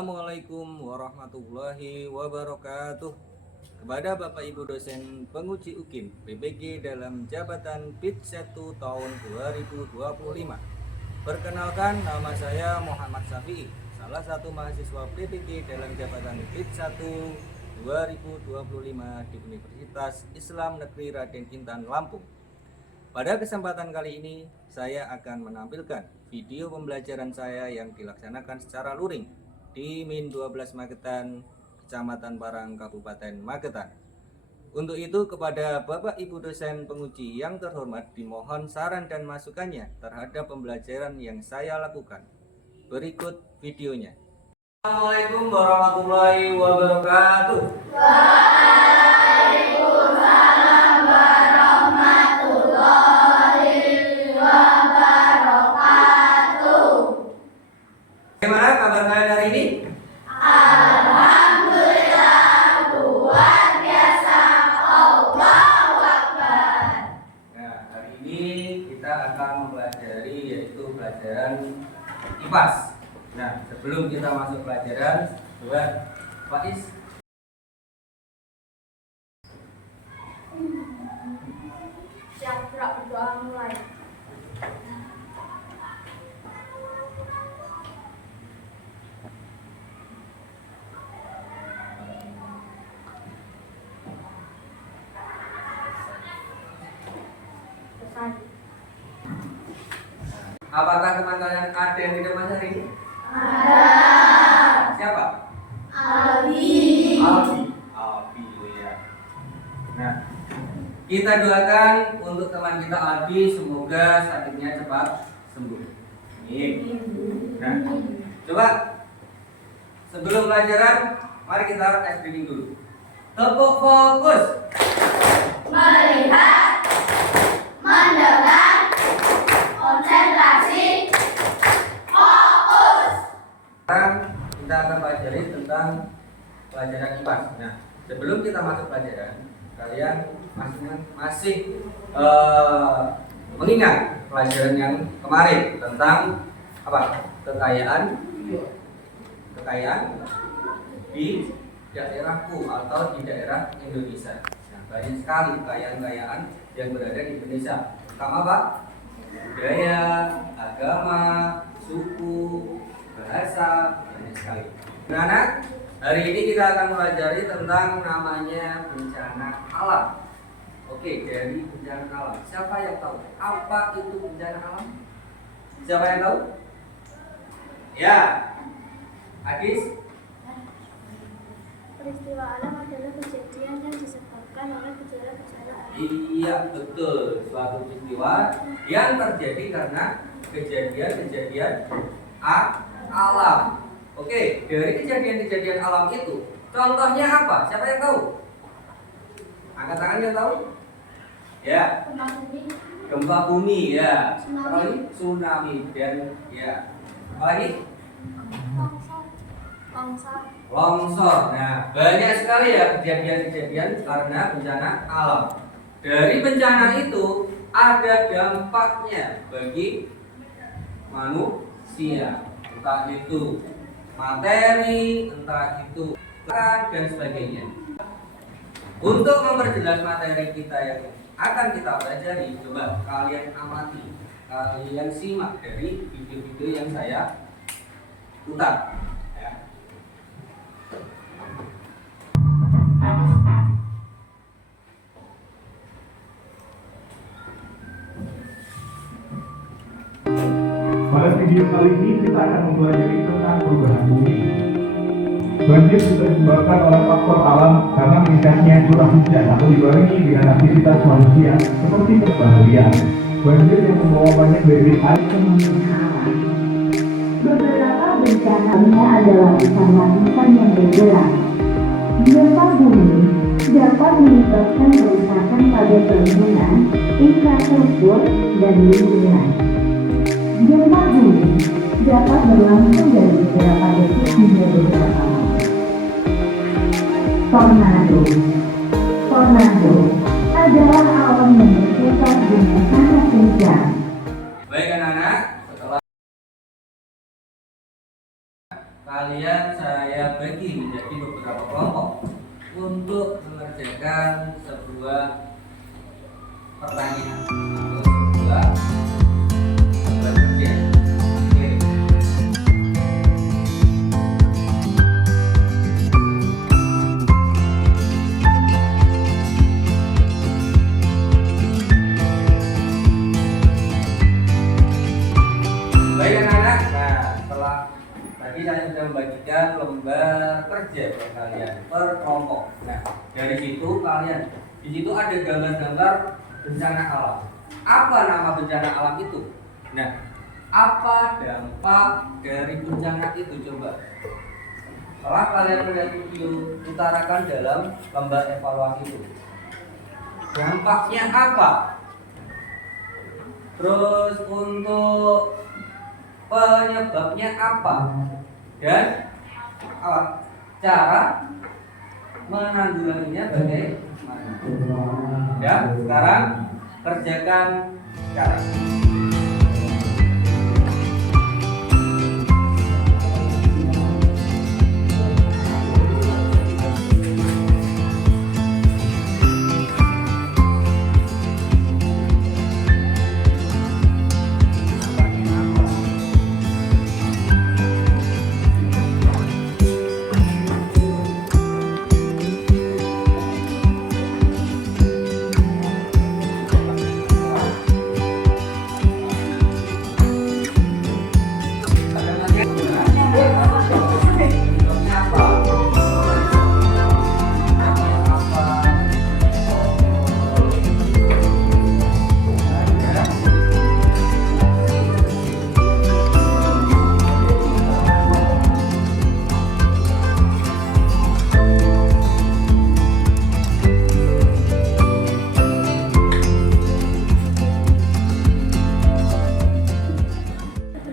Assalamualaikum warahmatullahi wabarakatuh. Kepada Bapak Ibu dosen penguji UKIM PBG dalam jabatan PIT 1 tahun 2025. Perkenalkan, nama saya Muhammad Syafi'i, salah satu mahasiswa PBG dalam jabatan PIT 1 2025 di Universitas Islam Negeri Raden Intan Lampung. Pada kesempatan kali ini, saya akan menampilkan video pembelajaran saya yang dilaksanakan secara luring di Min 12 Magetan, Kecamatan Parang, Kabupaten Magetan. Untuk itu, kepada Bapak Ibu dosen penguji yang terhormat, dimohon saran dan masukannya terhadap pembelajaran yang saya lakukan. Berikut videonya. Assalamualaikum warahmatullahi wabarakatuh. Waalaikumsalam warahmatullahi wabarakatuh. Bagaimana kabar kalian hari ini? Alhamdulillah, luar biasa. Allahu Akbar. Nah, hari ini kita akan mempelajari yaitu pelajaran IPAS. Nah, sebelum kita masuk pelajaran, coba Pak Is. Siap, berdoa mulai. Apakah teman kalian ada yang tidak masuk hari ini? Ada. Siapa? Aldi. Aldi, ya. Nah, kita doakan untuk teman kita Aldi, semoga sakitnya cepat sembuh. Amin. Nah, coba sebelum pelajaran, mari kita tes reading dulu. Tepuk fokus. Melihat, mendengar, konsentrasi, fokus. Sekarang kita akan pelajari tentang pelajaran IPAS. Nah, sebelum kita masuk pelajaran, kalian masih mengingat pelajaran yang kemarin tentang apa? Kekayaan di daerahku atau di daerah Indonesia. Nah, banyak sekali kekayaan-kekayaan yang berada di Indonesia. Tentang apa? Budaya, agama, suku, bahasa, banyak sekali. Nah, hari ini kita akan mempelajari tentang namanya bencana alam. Oke, dari bencana alam. Siapa yang tahu apa itu bencana alam? Siapa yang tahu? Ya, Adis. Peristiwa alam adalah kejadian yang disebabkan oleh gejala-gejala alam. Iya, betul. Suatu peristiwa yang terjadi karena kejadian-kejadian alam. Oke, dari kejadian-kejadian alam itu, contohnya apa? Siapa yang tahu? Angkat tangan yang tahu? Ya. Gempa bumi, ya. Tsunami dan ya. Apalagi? Longsor. Nah, banyak sekali ya kejadian-kejadian karena bencana alam. Dari bencana itu ada dampaknya bagi manusia, entah itu materi, entah itu dan sebagainya. Untuk memperjelas materi kita yang akan kita pelajari, coba kalian amati, kalian simak dari video-video yang saya putar. Pada video kali ini kita akan mempelajari tentang perubahan bumi. Banjir bisa disebabkan oleh faktor alam karena meningkatnya curah hujan atau dibarengi dengan aktivitas manusia seperti perbanjiran. Banjir yang membawa banyak debit air alam. Beberapa bencananya adalah lapisan yang bergerak. Gempa bumi dapat menyebabkan kerusakan pada bangunan, infrastruktur, dan lingkungan. Gempa bumi dapat berlangsung dari beberapa detik hingga beberapa menit. Tornado adalah awan yang berpusat dengan sangat kencang. Baik anak-anak, setelah kalian saya bagi menjadi beberapa kelompok untuk mengerjakan sebuah pertanyaan atau sebuah kerja. Oke. Baik anak-anak, nah setelah tadi saya sudah membagikan lembar kerja buat kalian per kelompok. Nah dari situ kalian di situ ada gambar-gambar bencana alam. Apa nama bencana alam itu? Nah, apa dampak dari bencana itu coba? Setelah kalian melihat video, utarakan dalam lembar evaluasi itu. Dampaknya apa? Terus untuk penyebabnya apa? Dan cara menanggulanginya bagaimana? Ya, sekarang kerjakan sekarang.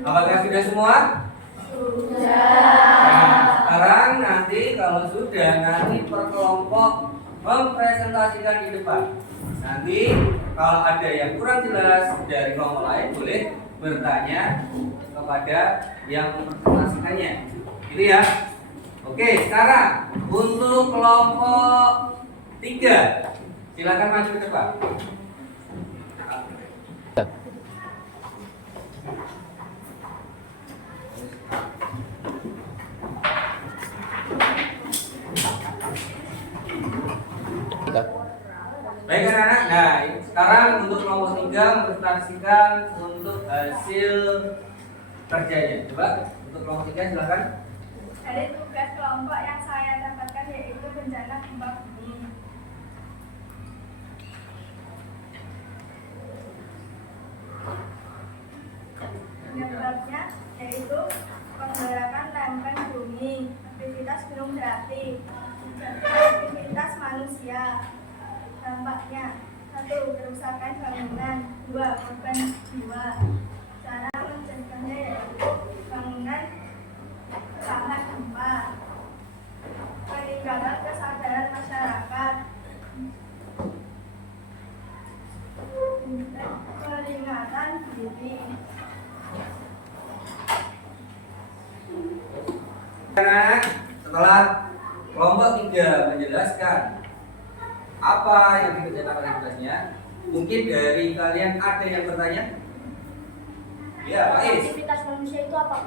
Apakah sudah semua? Nah, sekarang nanti kalau sudah, nanti per kelompok mempresentasikan di depan. Nanti kalau ada yang kurang jelas dari kelompok lain boleh bertanya kepada yang mempresentasikannya. Gitu ya. Oke, sekarang untuk kelompok 3 silakan maju ke depan. Baik anak-anak, nah sekarang untuk kelompok 3 mempresentasikan untuk hasil kerjanya. Coba untuk kelompok 3 silakan. Dari tugas kelompok yang saya dapatkan yaitu bencana gempa bumi. Penyebabnya yaitu penggerakan lempeng bumi, aktivitas gunung berapi, aktivitas manusia. Dampaknya 1. Kerusakan bangunan, 2. Korban jiwa. Cara mencegahnya yaitu bangunan tahan gempa, peningkatan kesadaran masyarakat, peringatan dini. Anak, setelah kelompok 3 menjelaskan apa yang dikerjakan oleh tugasnya, mungkin dari kalian ada yang bertanya? Ya, Pak Is. Aktivitas manusia itu apa?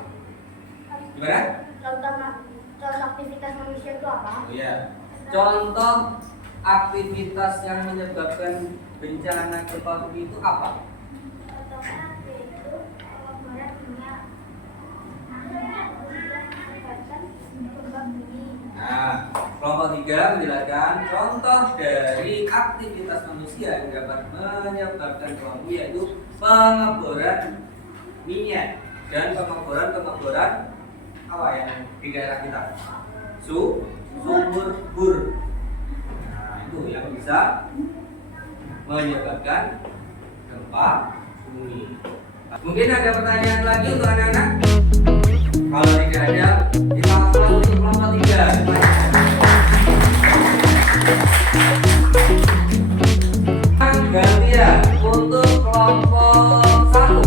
Gimana? Contoh aktivitas manusia itu apa? Oh iya. Contoh aktivitas yang menyebabkan bencana gempa bumi itu apa? Contohnya yaitu pengeboran minyak, menyebabkan gempa bumi. Nah, kelompok 3 menjelaskan contoh dari aktivitas manusia yang dapat menyebabkan gempa bumi yaitu pengeboran minyak dan pengeboran apa yang di daerah kita? Sumur bor. Nah, itu yang bisa menyebabkan gempa bumi. Mungkin ada pertanyaan lagi untuk anak-anak? Kalau tidak ada, kita langsung untuk kelompok 3. Gantian untuk kelompok 1.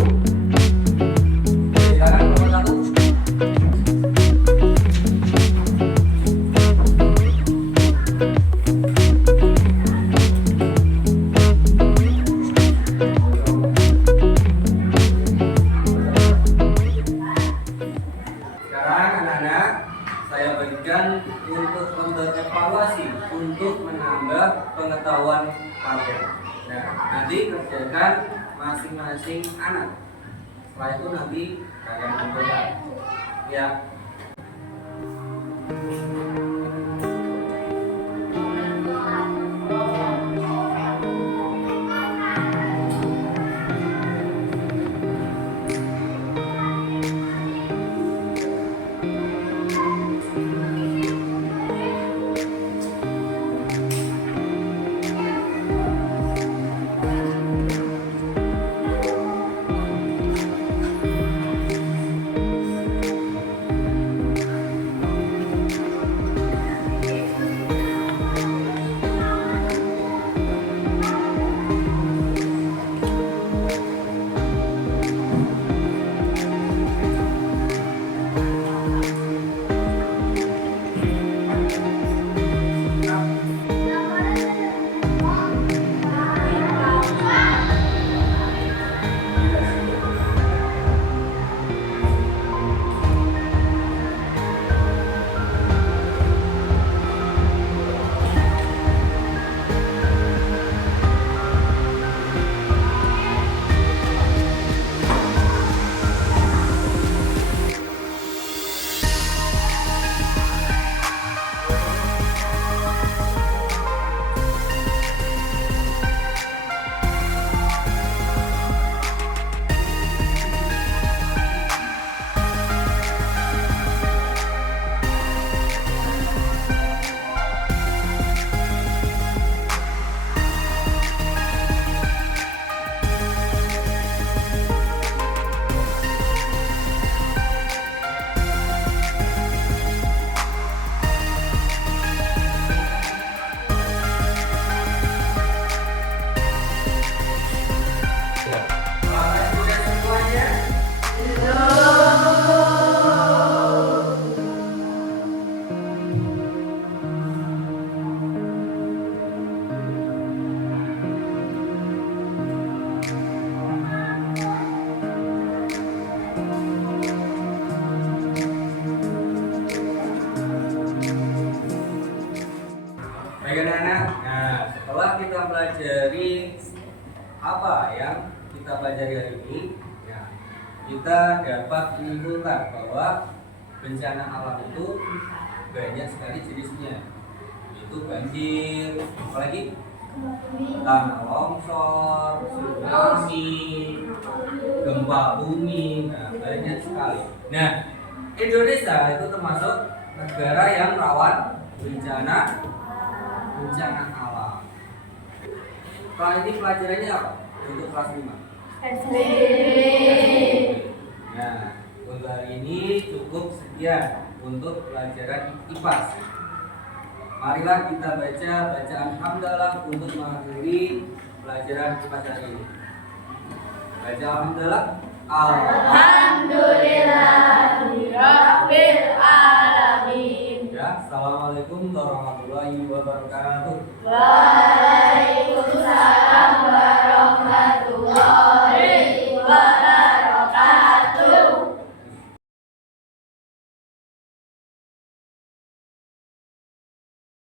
Silakan kelompok 1. Sekarang anak-anak, saya bagikan untuk lembar evaluasi untuk menambah pengetahuan kalian. Nah, nanti kerjakan masing-masing anak. Setelah itu nanti kalian kumpulkan. Ya. Baik anak-anak, nah setelah kita pelajari apa yang kita pelajari hari ini, ya, kita dapat menyimpulkan bahwa bencana alam itu banyak sekali jenisnya, yaitu banjir, apalagi tanah longsor, tsunami, gempa bumi, nah, banyak sekali. Nah, Indonesia itu termasuk negara yang rawan bencana alam. Setelah ini pelajarannya apa? Untuk kelas 5. Nah, untuk hari ini cukup sekian untuk pelajaran IPAS. Marilah kita baca bacaan hamdalah untuk mengakhiri pelajaran IPAS hari ini. Baca hamdalah. Alhamdulillahirabbil alamin. Ya, assalamualaikum warahmatullahi wabarakatuh. Waalaikumsalam warahmatullahi